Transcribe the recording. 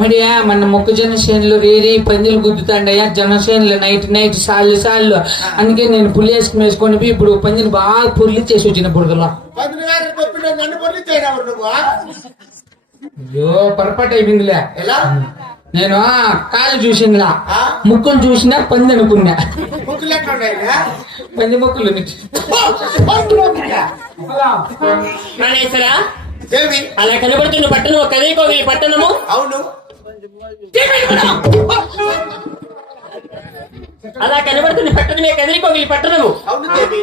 మరి మన మొక్కజొన్న చేనులు రేరి పందులు గుద్దుతాండయ్యా జొన్న చేనులు నైట్ సాళ్ళు అందుకే నేను పులి వేసుకొని ఇప్పుడు పందిని బాగా పొర్లి చేసి వచ్చిన బుడగలో అయ్యో పొరపాటు అయిపోయిందిలే. ఎలా నేను కాళ్ళు చూసిందిలా ముక్కులు చూసినా పంది అనుకున్నా. పంది ముక్కులు అలా కనబడుతున్న పట్టణం కదీకోవి పట్టణము. అవును, అలా కనబడుతున్న పట్టణమే కదీకోవి పట్టణము. అవును దేవి.